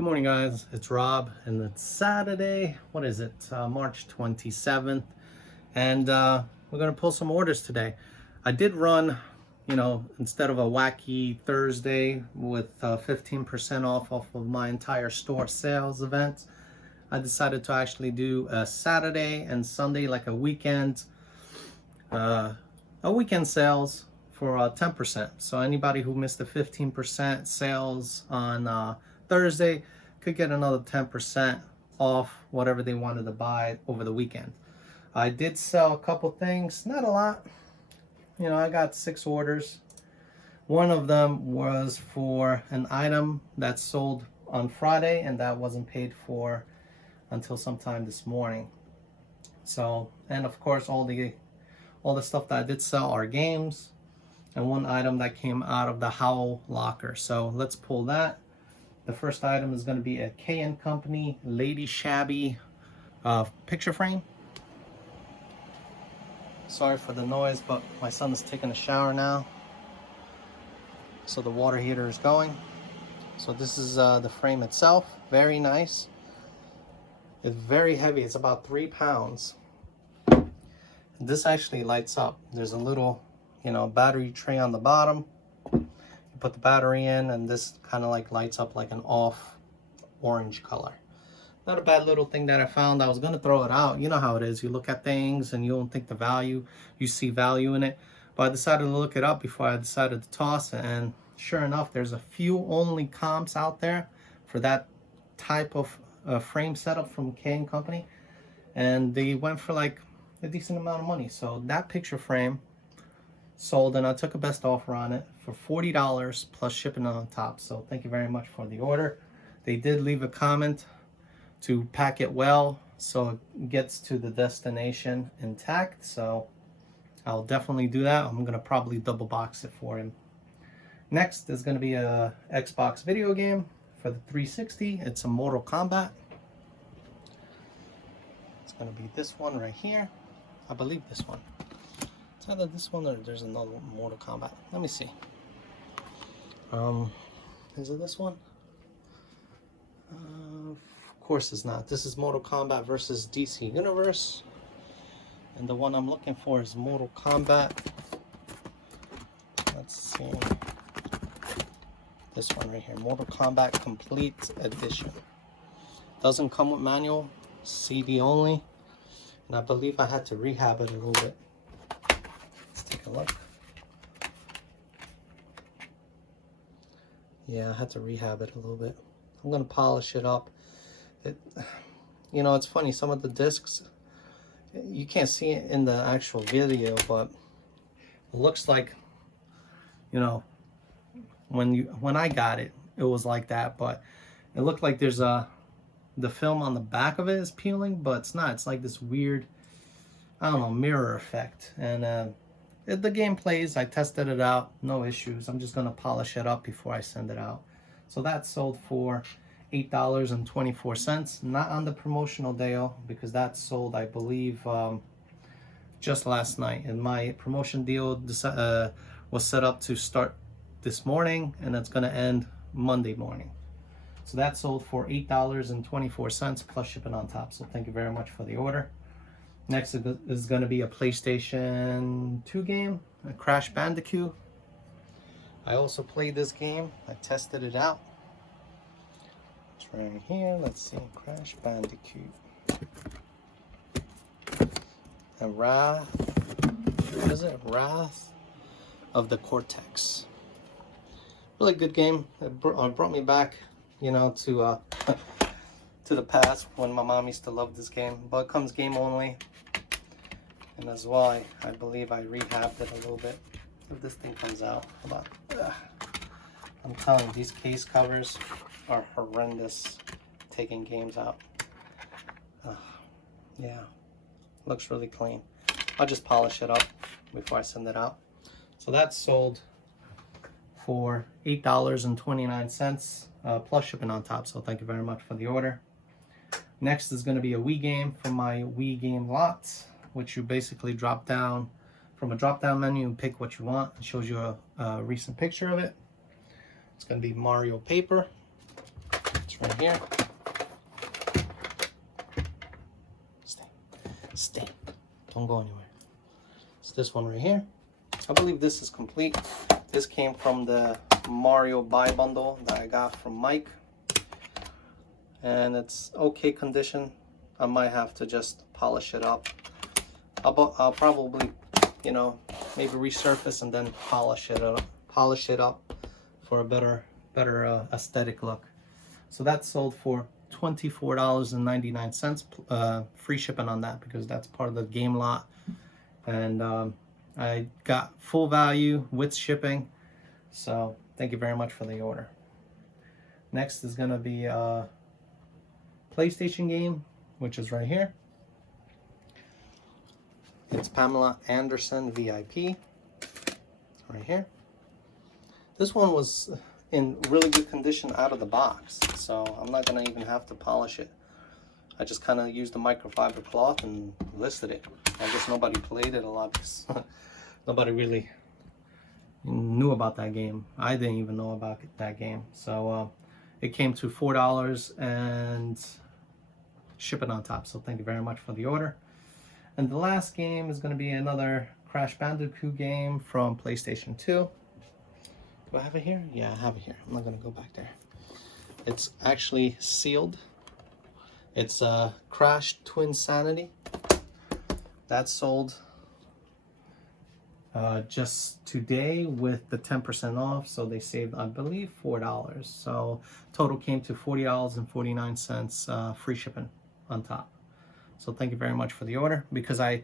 Good morning, guys. It's Rob, and it's Saturday. What is it? March 27th. And we're going to pull some orders today. I did run, instead of a Wacky Thursday with 15% off of my entire store sales event, I decided to actually do a Saturday and Sunday, like a weekend sales for 10%. So anybody who missed the 15% sales on Thursday could get another 10% off whatever they wanted to buy over the weekend. I did sell a couple things, not a lot. I got 6 orders. One of them was for an item that sold on Friday, and that wasn't paid for until sometime this morning. So, and of course, all the stuff that I did sell are games, and one item that came out of the Howell locker. So let's pull that. The first item is going to be a K & Company Lady Shabby picture frame. Sorry for the noise, but my son is taking a shower now, so the water heater is going. So this is the frame itself. Very nice. It's very heavy. It's about 3 pounds. This actually lights up. There's a little battery tray on the bottom. You put the battery in, and this kind of like lights up like an off orange color. Not a bad little thing that I found. I was going to throw it out. You know how it is. You look at things and you don't think the value. You see value in it. But I decided to look it up before I decided to toss it. And sure enough, there's a few only comps out there for that type of frame setup from K & Company. And they went for like a decent amount of money. So that picture frame sold, and I took a best offer on it for $40 plus shipping on top. So thank you very much for the order. They did leave a comment to pack it well so it gets to the destination intact. So I'll definitely do that. I'm gonna probably double box it for him. Next is gonna be a Xbox video game for the 360. It's a Mortal Kombat. It's gonna be this one right here. I believe this one. It's either this one or there's another Mortal Kombat. Let me see. Is it this one? Of course it's not. This is Mortal Kombat versus DC Universe. And the one I'm looking for is Mortal Kombat. Let's see. This one right here. Mortal Kombat Complete Edition. Doesn't come with manual. CD only. And I believe I had to rehab it a little bit. Let's take a look. Yeah, I had to rehab it a little bit. I'm gonna polish it up. It's funny, some of the discs, you can't see it in the actual video, but it looks like, when I got it, it was like that, but it looked like there's the film on the back of it is peeling, but it's not. It's like this weird, I don't know, mirror effect. And the game plays. I tested it out, no issues. I'm just gonna polish it up before I send it out. So that sold for $8.24, not on the promotional deal, because that sold, I believe, just last night. And my promotion deal was set up to start this morning, and it's going to end Monday morning. So that sold for $8.24 plus shipping on top. So thank you very much for the order. Next is going to be a PlayStation 2 game, a Crash Bandicoot. I also played this game. I tested it out. It's right here. Let's see. Crash Bandicoot. And Wrath of the Cortex. Really good game. It brought me back, to the past when my mom used to love this game. But it comes game only. And as well, I believe I rehabbed it a little bit. If this thing comes out, I'm telling you, these case covers are horrendous taking games out. Yeah, looks really clean. I'll just polish it up before I send it out. So that's sold for $8.29 plus shipping on top. So thank you very much for the order. Next is going to be a Wii game from my Wii game lots, which you basically drop down from a drop-down menu and pick what you want. It shows you a recent picture of it. It's going to be Mario paper. It's right here. Stay. Don't go anywhere. It's this one right here. I believe this is complete. This came from the Mario buy bundle that I got from Mike. And it's okay condition. I might have to just polish it up. I'll probably, you know, maybe resurface and then polish it up for a better aesthetic look. So that sold for $24.99, free shipping on that because that's part of the game lot. And I got full value with shipping. So thank you very much for the order. Next is gonna be a PlayStation game, which is right here. It's Pamela Anderson VIP, right here. This one was in really good condition out of the box, so I'm not gonna even have to polish it. I just kind of used the microfiber cloth and listed it. I guess nobody played it a lot because nobody really knew about that game. I didn't even know about that game. So it came to $4 and shipping on top. So thank you very much for the order. And the last game is going to be another Crash Bandicoot game from PlayStation 2. Do I have it here? Yeah, I have it here. I'm not going to go back there. It's actually sealed. It's Crash Twinsanity. That sold just today with the 10% off. So they saved, I believe, $4. So total came to $40.49, free shipping on top. So thank you very much for the order. Because I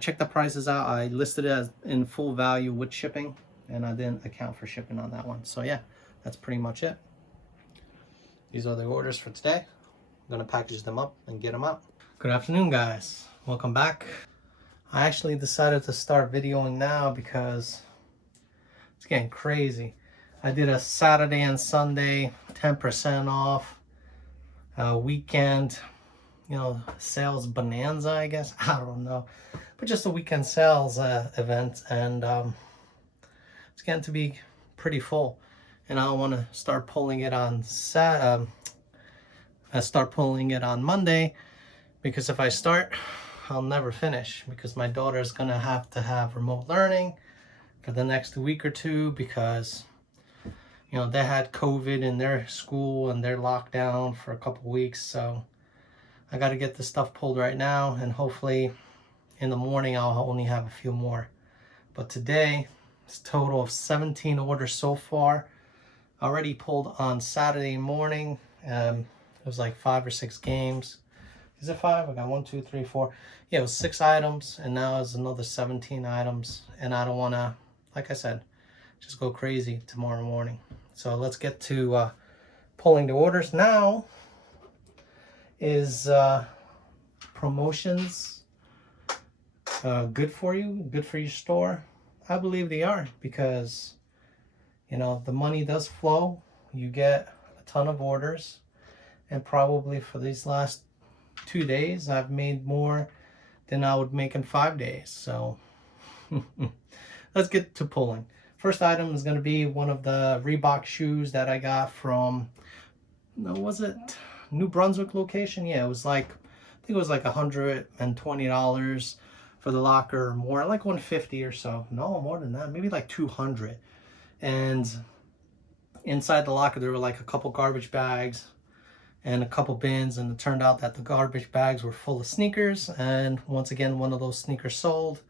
checked the prices out. I listed it as in full value with shipping. And I didn't account for shipping on that one. So yeah, that's pretty much it. These are the orders for today. I'm gonna package them up and get them out. Good afternoon, guys. Welcome back. I actually decided to start videoing now because it's getting crazy. I did a Saturday and Sunday 10% off weekend, you know, sales bonanza, I guess. I don't know, but just a weekend sales event, and it's getting to be pretty full, and I don't want to start pulling it on Monday, because if I start, I'll never finish, because my daughter is gonna have to have remote learning for the next week or two, because you know they had COVID in their school and they're locked down for a couple weeks. So I got to get this stuff pulled right now, and hopefully in the morning I'll only have a few more. But today it's a total of 17 orders so far. Already pulled on Saturday morning. It was like 5 or 6 games. Is it 5? I got 1, 2, 3, 4. Yeah, it was 6 items, and now it's another 17 items. And I don't want to, like I said, just go crazy tomorrow morning. So let's get to pulling the orders now. Is promotions good for you? Good for your store? I believe they are, because you know the money does flow. You get a ton of orders, and probably for these last 2 days I've made more than I would make in 5 days. So let's get to pulling. First item is going to be one of the Reebok shoes that I got from, was it New Brunswick location? Yeah, it was like, I think it was like $120 for the locker, or more, like 150 or so. No, more than that, maybe like 200. And inside the locker there were like a couple garbage bags and a couple bins, and it turned out that the garbage bags were full of sneakers, and once again one of those sneakers sold.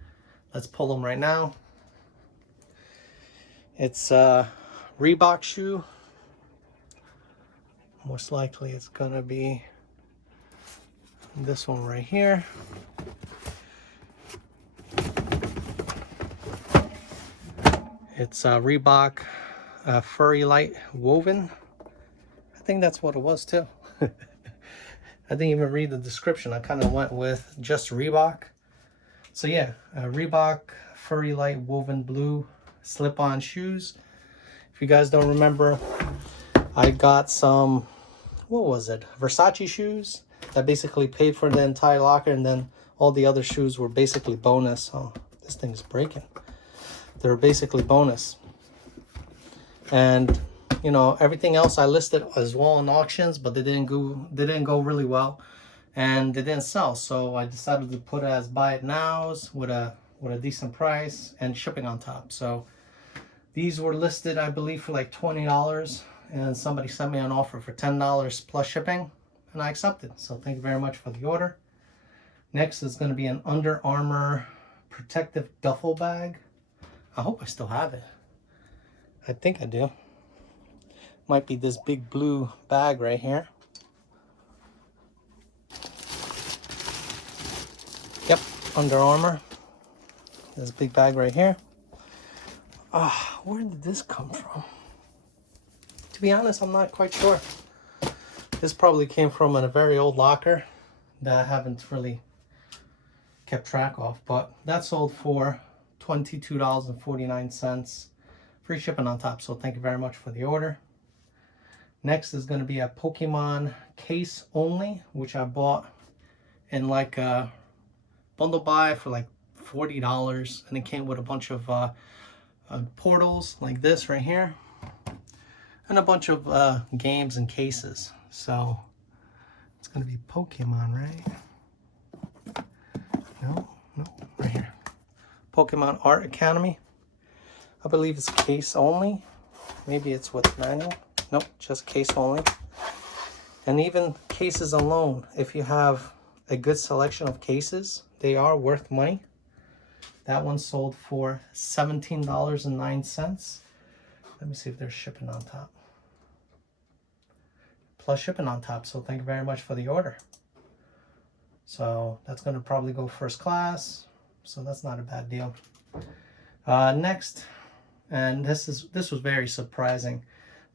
Let's pull them right now. It's a Reebok shoe. Most likely it's gonna be this one right here. It's a Reebok Furry Light Woven. I think that's what it was too. I didn't even read the description. I kind of went with just Reebok. So yeah, Reebok Furry Light Woven Blue slip-on shoes. If you guys don't remember, I got some, what was it, Versace shoes that basically paid for the entire locker, and then all the other shoes were basically bonus. Oh, this thing is breaking. They were basically bonus. And You know, everything else I listed as well in auctions, but they didn't go really well, and they didn't sell. So I decided to put it as buy it nows with a decent price and shipping on top. So these were listed, I believe, for like $20, and somebody sent me an offer for $10 plus shipping, and I accepted. So thank you very much for the order. Next is going to be an Under Armour protective duffel bag. I hope I still have it. I think I do. Might be this big blue bag right here. Yep, Under Armour. This big bag right here. Where did this come from? To be honest, I'm not quite sure. This probably came from a very old locker that I haven't really kept track of, but that sold for $22.49. Free shipping on top, so thank you very much for the order. Next is going to be a Pokemon case only, which I bought in like a bundle buy for like $40, and it came with a bunch of portals like this right here, and a bunch of games and cases. So it's going to be Pokemon, right? No, right here. Pokemon Art Academy. I believe it's case only. Maybe it's with manual. Nope, just case only. And even cases alone, if you have a good selection of cases, they are worth money. That one sold for $17.09. Let me see if there's shipping on top. Plus shipping on top, so thank you very much for the order. So that's going to probably go first class, so that's not a bad deal. Next, and this was very surprising,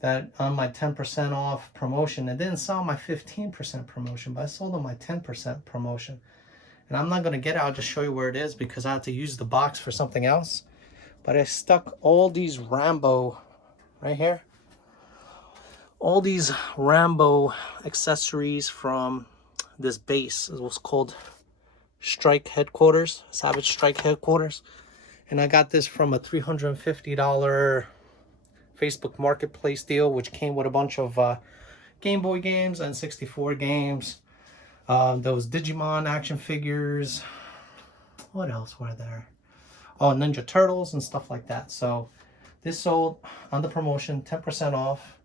that on my 10% off promotion, it didn't sell my 15% promotion, but I sold on my 10% promotion. And I'm not going to get it, I'll just show you where it is because I had to use the box for something else. But I stuck all these Rambo, right here, all these Rambo accessories from this base. It was called Strike Headquarters, Savage Strike Headquarters. And I got this from a $350 Facebook Marketplace deal, which came with a bunch of Game Boy games and 64 games. Those Digimon action figures. What else were there? Oh, Ninja Turtles and stuff like that. So this sold on the promotion, 10% off,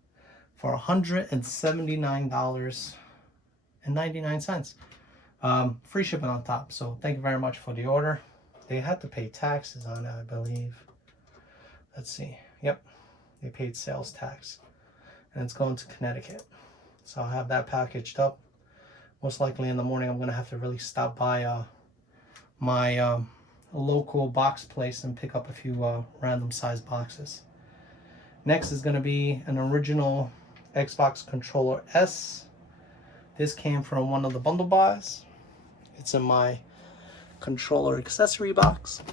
for $179.99. Free shipping on top. So thank you very much for the order. They had to pay taxes on it, I believe. Let's see. Yep. They paid sales tax, and it's going to Connecticut. So I'll have that packaged up. Most likely in the morning, I'm going to have to really stop by my local box place and pick up a few random size boxes. Next is going to be an original Xbox controller S. This came from one of the bundle buys. It's in my controller accessory box.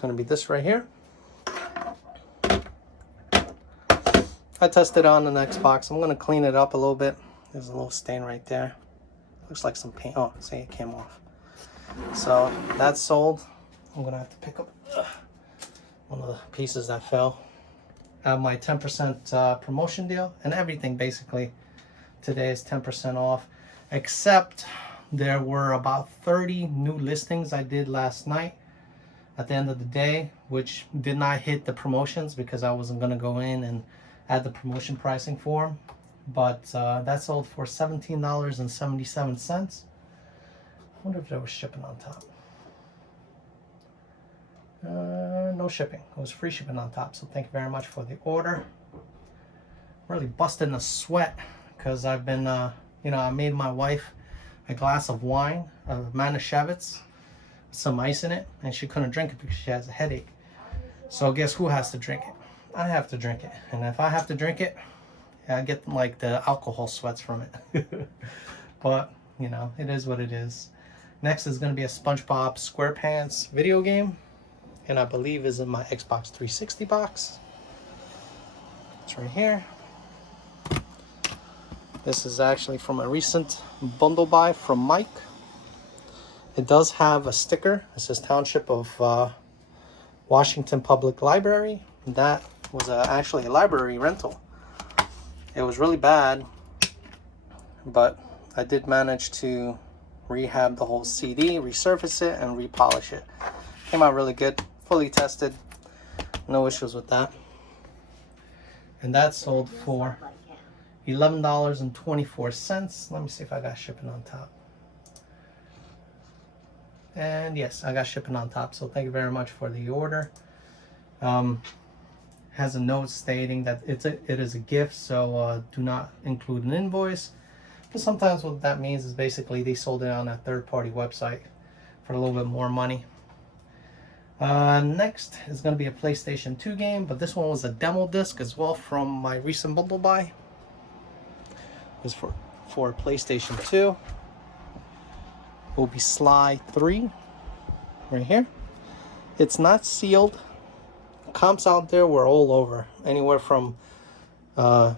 Going to be this right here. I tested on an Xbox. I'm going to clean it up a little bit. There's a little stain right there. Looks like some paint. Oh, see, it came off. So that's sold. I'm going to have to pick up one of the pieces that fell. I have my 10% promotion deal, and everything basically today is 10% off, except there were about 30 new listings I did last night at the end of the day, which did not hit the promotions because I wasn't going to go in and add the promotion pricing for them. But that sold for $17.77. I wonder if there was shipping on top. No shipping. It was free shipping on top. So thank you very much for the order. Really busting a sweat because I've been, I made my wife a glass of wine, a Manischewitz, some ice in it, and she couldn't drink it because she has a headache. So guess who has to drink it? I have to drink it. And if I have to drink it, I get like the alcohol sweats from it. But it is what it is. Next is going to be a SpongeBob SquarePants video game, and I believe is in my Xbox 360 box. It's right here. This is actually from a recent bundle buy from Mike. It does have a sticker. It says Township of Washington Public Library. That was actually a library rental. It was really bad, but I did manage to rehab the whole CD, resurface it, and repolish it. Came out really good, fully tested, no issues with that. And that sold for $11.24. Let me see if I got shipping on top. And yes, I got shipping on top, so thank you very much for the order. Has a note stating that it is a gift, so do not include an invoice. But sometimes what that means is basically they sold it on a third-party website for a little bit more money. Next is going to be a PlayStation 2 game, but this one was a demo disc as well from my recent bundle buy. It was for PlayStation 2. Will be Sly 3 right here. It's not sealed. Comps out there were all over, anywhere from $30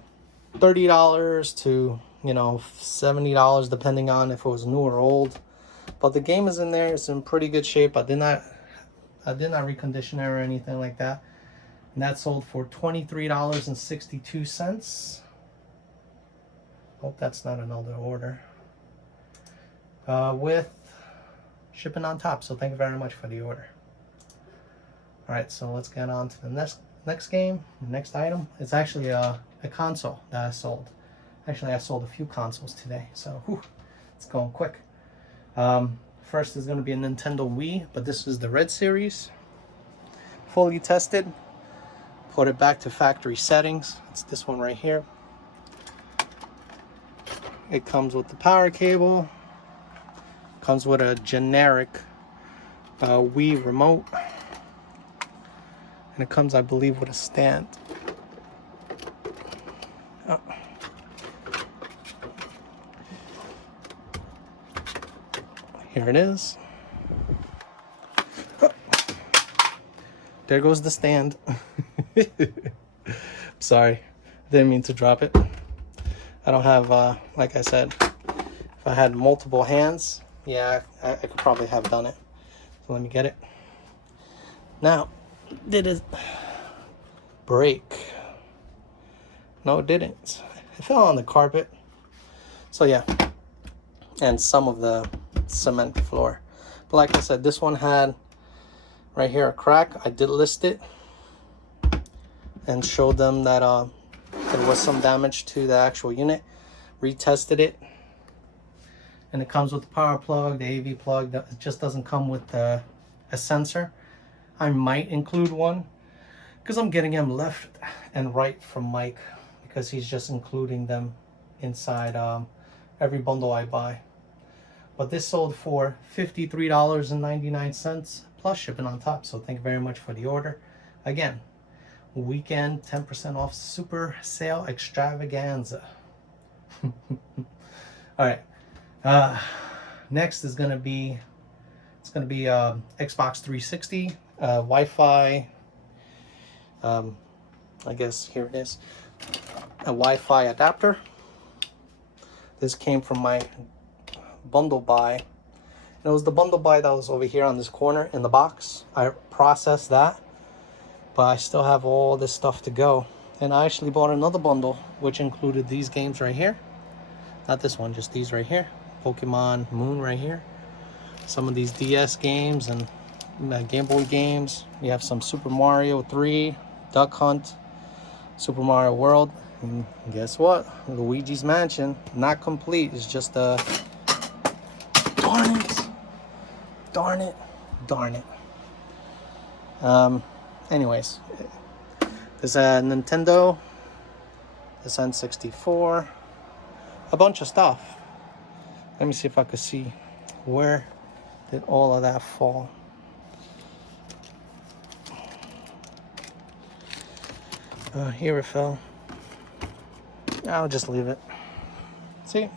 to $70, depending on if it was new or old. But the game is in there. It's in pretty good shape. I did not recondition it or anything like that. And that sold for $23.62. Hope that's not another order. With shipping on top, so thank you very much for the order. All right, so let's get on to the next game. The next item is actually a console that I sold. Actually, I sold a few consoles today, so it's going quick. First is going to be a Nintendo Wii, but this is the Red Series. Fully tested. Put it back to factory settings. It's this one right here. It comes with the power cable. Comes with a generic Wii remote. And it comes, I believe, with a stand. Oh. Here it is. Oh. There goes the stand. Sorry, didn't mean to drop it. I don't have, like I said, if I had multiple hands, yeah, I could probably have done it. So let me get it. Now, did it break? No, it didn't. It fell on the carpet. So yeah, and some of the cement floor. But like I said, this one had right here a crack. I did list it and showed them that there was some damage to the actual unit. Retested it. And it comes with the power plug, the AV plug. It just doesn't come with a sensor. I might include one because I'm getting them left and right from Mike because he's just including them inside every bundle I buy. But this sold for $53.99 plus shipping on top. So thank you very much for the order. Again, weekend 10% off super sale extravaganza. All right. Next is gonna be Xbox 360 Wi-Fi. I guess here it is, a Wi-Fi adapter. This came from my bundle buy. And it was the bundle buy that was over here on this corner in the box. I processed that, but I still have all this stuff to go. And I actually bought another bundle which included these games right here. Not this one, just these right here. Pokemon Moon right here. Some of these DS games and Game Boy games. You have some Super Mario 3, Duck Hunt, Super Mario World. And guess what? Luigi's Mansion, not complete. It's just a... Darn it. Anyways. There's a Nintendo. This N64. A bunch of stuff. Let me see if I could see where did all of that fall. Here it fell. I'll just leave it. See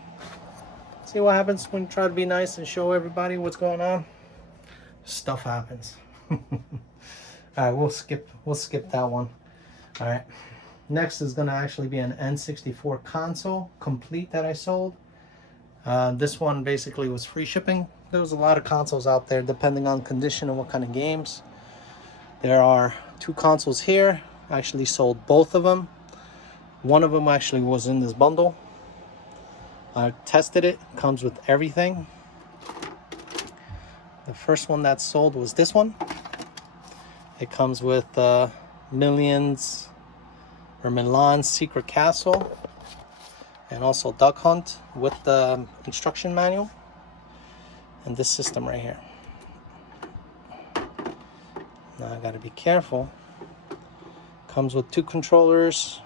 what happens when you try to be nice and show everybody what's going on? Stuff happens. All right, we'll skip that one. All right. Next is gonna actually be an N64 console complete that I sold. This one basically was free shipping. There was a lot of consoles out there depending on condition and what kind of games. There are 2 consoles here. I actually sold both of them. One of them actually was in this bundle. I tested it. Comes with everything. The first one that sold was this one. It comes with Milan's Secret Castle, and also Duck Hunt with the instruction manual, and this system right here. Now I gotta be careful. Comes with 2 controllers.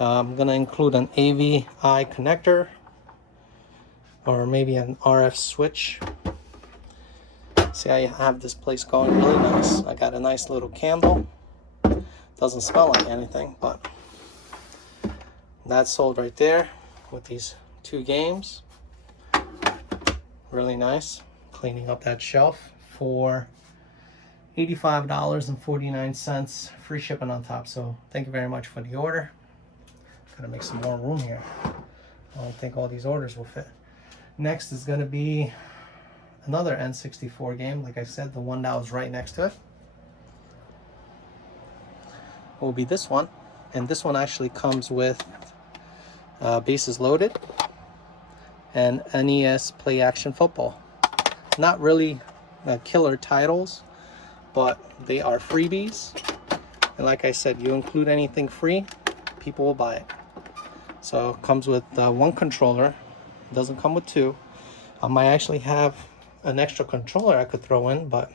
I'm gonna include an AVI connector, or maybe an RF switch. See, I have this place going really nice. I got a nice little candle. Doesn't smell like anything, but that's sold right there with these 2 games. Really nice. Cleaning up that shelf for $85.49, free shipping on top. So thank you very much for the order. Gotta make some more room here. I don't think all these orders will fit. Next is gonna be another N64 game. Like I said, the one that was right next to it will be this one. And this one actually comes with Bases Loaded and NES Play Action Football. Not really killer titles, but they are freebies. And like I said, you include anything free, people will buy it. So it comes with 1 controller. It doesn't come with 2. I might actually have an extra controller I could throw in, but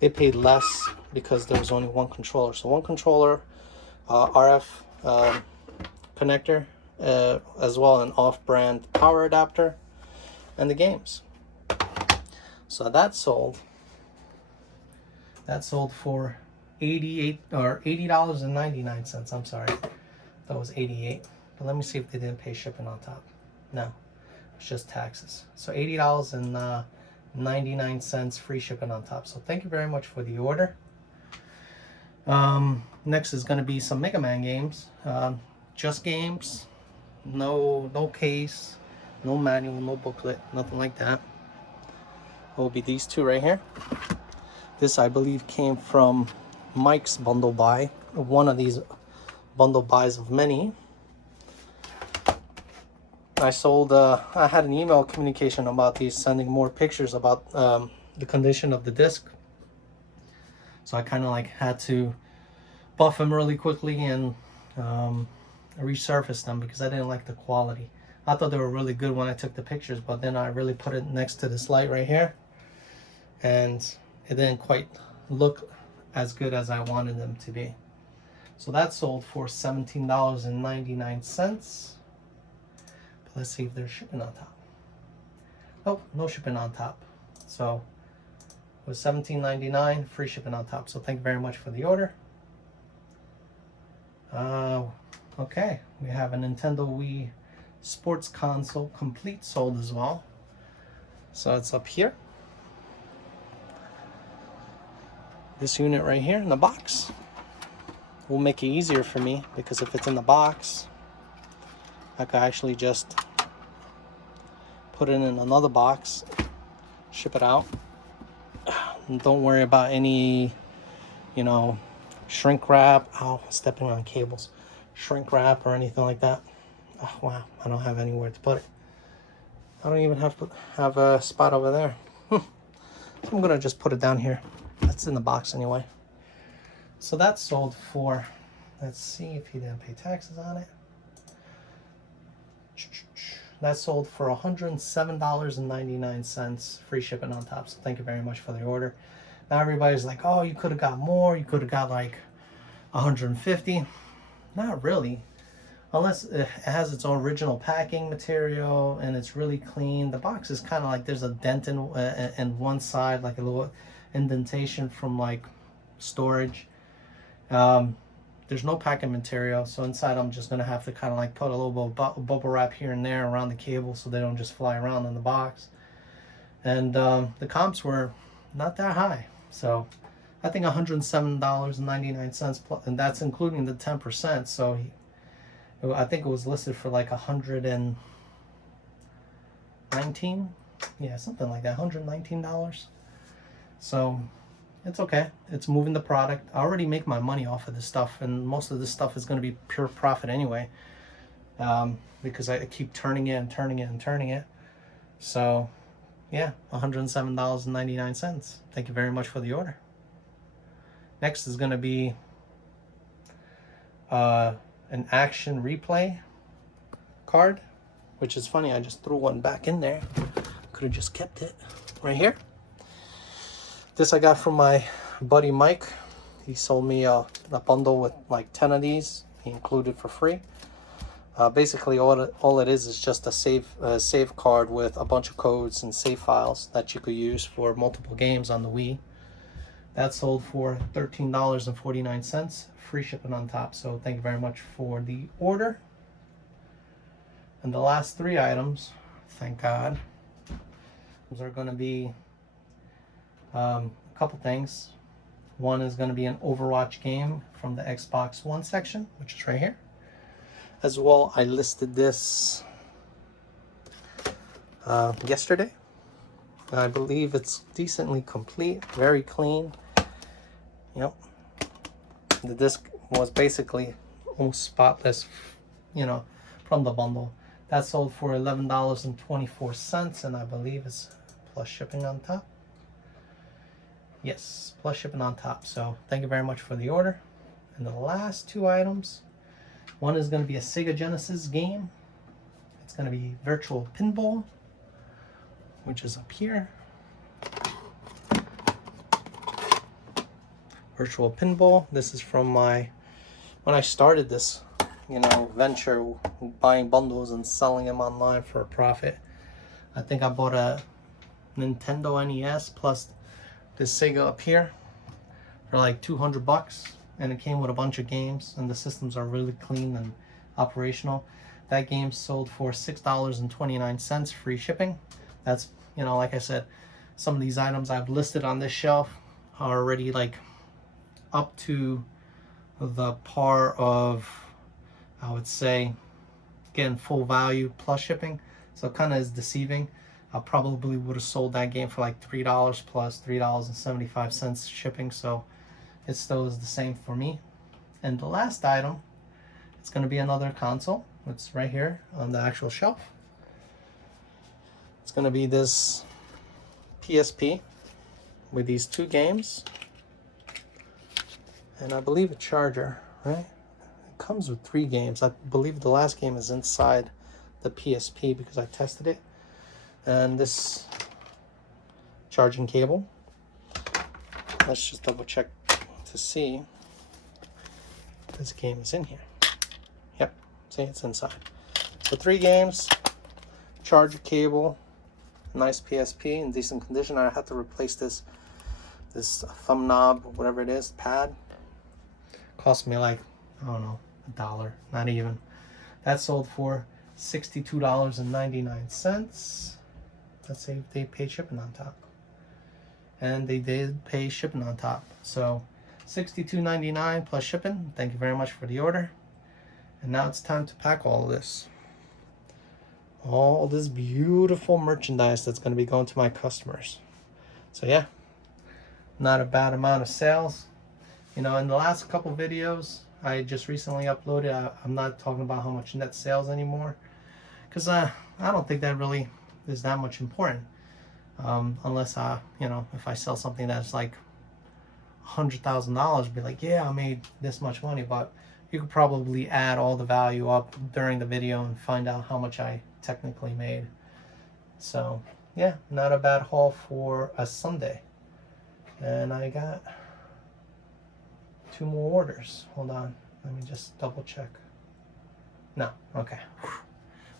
they paid less because there was only 1 controller. So 1 controller, RF connector, as well an off-brand power adapter, and the games. So that sold for $80.99. I'm sorry, that was $88. But let me see if they didn't pay shipping on top. No, it's just taxes. So $80.99 free shipping on top. So thank you very much for the order. Next is going to be some Mega Man games. Just games. No case, no manual, no booklet, nothing like that. It will be these 2 right here. This, I believe, came from Mike's bundle buy. One of these bundle buys of many. I had an email communication about these, sending more pictures about the condition of the disc. So I kind of like had to buff them really quickly and resurface them because I didn't like the quality. I thought they were really good when I took the pictures, but then I really put it next to this light right here, and it didn't quite look as good as I wanted them to be. So that sold for $17.99. But let's see if there's shipping on top. Oh, no shipping on top. So it was $17.99, free shipping on top. So thank you very much for the order. Okay, we have a Nintendo Wii Sports Console complete sold as well. So it's up here. This unit right here in the box will make it easier for me, because if it's in the box, I could actually just put it in another box, ship it out, and don't worry about any, shrink wrap. Ow, stepping on cables. Shrink wrap or anything like that. Oh, wow, I don't have anywhere to put it. I don't even have a spot over there. So I'm gonna just put it down here. That's in the box anyway. So that's sold for, let's see if he didn't pay taxes on it. That sold for $107.99, free shipping on top. So thank you very much for the order. Now everybody's like, oh, you could have got more. You could have got like 150. Not really. Unless it has its own original packing material and it's really clean. The box is kind of like there's a dent in one side, like a little indentation from like storage. There's no packing material, so inside I'm just gonna have to kind of like put a little bit of bubble wrap here and there around the cable so they don't just fly around in the box. And the comps were not that high, so I think $107.99, and that's including the 10%. So I think it was listed for like 119, yeah, something like that, $119. So it's okay. It's moving the product. I already make my money off of this stuff, and most of this stuff is going to be pure profit anyway, because I keep turning it and turning it and turning it. So yeah, $107.99. Thank you very much for the order. Next is going to be an action replay card, which is funny. I just threw one back in there. Could have just kept it right here. This I got from my buddy Mike. He sold me a bundle with like 10 of these. He included for free. Basically, all it is just a save card with a bunch of codes and save files that you could use for multiple games on the Wii. That sold for $13.49, free shipping on top. So thank you very much for the order. And the last three items, thank God, those are going to be a couple things. One is going to be an Overwatch game from the Xbox One section, which is right here. As well, I listed this yesterday. I believe it's decently complete, very clean. Yep. The disc was basically almost spotless, you know, from the bundle. That sold for $11.24, and I believe it's plus shipping on top. Yes, plus shipping on top. So thank you very much for the order. And the last two items, one is going to be a Sega Genesis game. It's going to be Virtual Pinball, which is up here. Virtual Pinball. This is from when I started this, you know, venture, buying bundles and selling them online for a profit. I think I bought a Nintendo NES plus this Sega up here for like $200, and it came with a bunch of games, and the systems are really clean and operational. That game sold for $6.29, free shipping. That's, you know, like I said, some of these items I've listed on this shelf are already like up to the par of, I would say, getting full value plus shipping. So it kind of is deceiving. I probably would have sold that game for like $3 plus $3.75 shipping. So it still is the same for me. And the last item, it's going to be another console. It's right here on the actual shelf. It's going to be this PSP with these two games. And I believe a charger, right? It comes with 3 games. I believe the last game is inside the PSP because I tested it. And this charging cable. Let's just double check to see this game is in here. Yep, see, it's inside. So 3 games, charger cable, nice PSP in decent condition. I had to replace this thumb knob, whatever it is, pad. Cost me like, I don't know, $1, not even. That sold for $62.99. Let's say they paid shipping on top. And they did pay shipping on top. So $62.99 plus shipping. Thank you very much for the order. And now it's time to pack all of this. All this beautiful merchandise that's going to be going to my customers. So yeah, not a bad amount of sales. You know, in the last couple videos I just recently uploaded, I'm not talking about how much net sales anymore, because I don't think that really is that much important, unless you know, if I sell something that's like $100,000, be like, yeah, I made this much money. But you could probably add all the value up during the video and find out how much I technically made. So yeah, not a bad haul for a Sunday. And I got 2 more orders. Hold on, let me just double check. No, okay.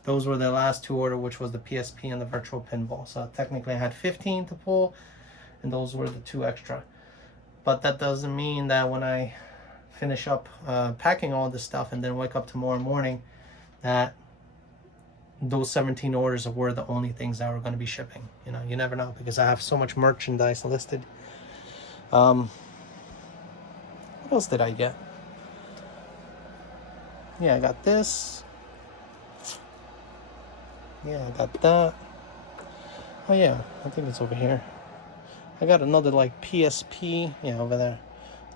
Those were the last 2 orders, which was the PSP and the Virtual Pinball. So technically I had 15 to pull, and those were the 2 extra. But that doesn't mean that when I finish up packing all this stuff and then wake up tomorrow morning, that those 17 orders were the only things that were going to be shipping. You know, you never know, because I have so much merchandise listed. What else did I get? Yeah, I got this. Yeah, I got that. Oh yeah, I think it's over here. I got another like PSP, yeah, over there.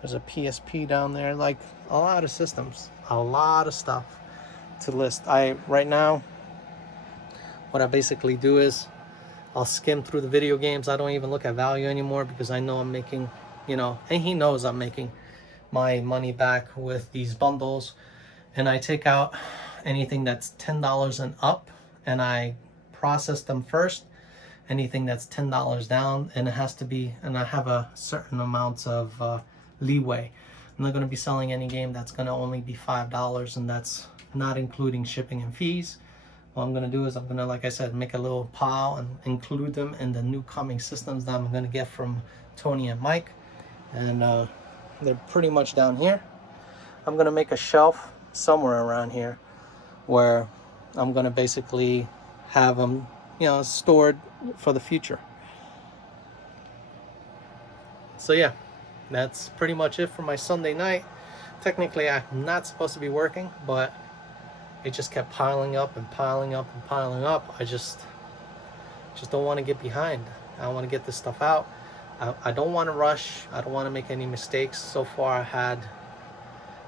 There's a PSP down there, like a lot of systems, a lot of stuff to list. Right now, what I basically do is I'll skim through the video games. I don't even look at value anymore because I know I'm making, and he knows I'm making my money back with these bundles. And I take out anything that's $10 and up, and I process them first. Anything that's $10 down, and it has to be, and I have a certain amount of leeway. I'm not going to be selling any game that's going to only be $5, and that's not including shipping and fees. What I'm going to do is I'm going to, like I said, make a little pile and include them in the new coming systems that I'm going to get from Tony and Mike. And they're pretty much down here. I'm going to make a shelf somewhere around here where I'm going to basically have them, stored for the future. So yeah, that's pretty much it for my Sunday night. Technically, I'm not supposed to be working, but it just kept piling up and piling up and piling up. I just don't want to get behind. I want to get this stuff out. I don't want to rush. I don't want to make any mistakes. So far I had,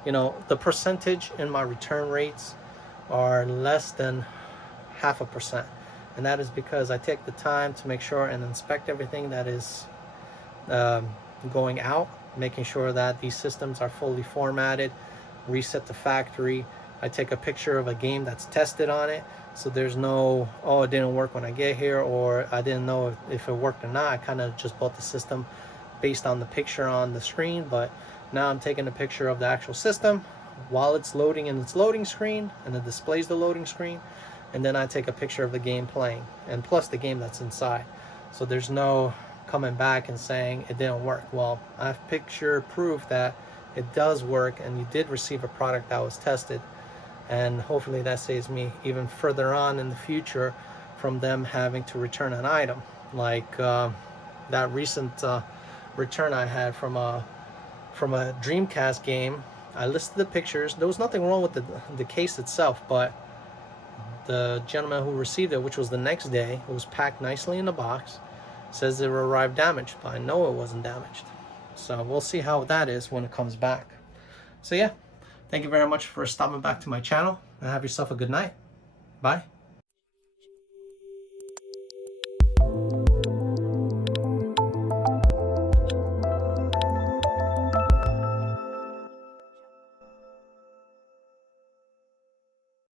the percentage in my return rates are less than 0.5%. And that is because I take the time to make sure and inspect everything that is going out, making sure that these systems are fully formatted, reset the factory. I take a picture of a game that's tested on it, so there's no, oh, it didn't work when I get here, or I didn't know if it worked or not. I kind of just bought the system based on the picture on the screen, but now I'm taking a picture of the actual system while it's loading in its loading screen, and it displays the loading screen, and then I take a picture of the game playing, and plus the game that's inside. So there's no coming back and saying it didn't work. Well, I have picture proof that it does work, and you did receive a product that was tested. And hopefully that saves me even further on in the future from them having to return an item. Like that recent return I had from a Dreamcast game. I listed the pictures. There was nothing wrong with the case itself, but the gentleman who received it, which was the next day, it was packed nicely in the box, says it arrived damaged, but I know it wasn't damaged. So we'll see how that is when it comes back. So yeah. Thank you very much for stopping back to my channel, and have yourself a good night. Bye.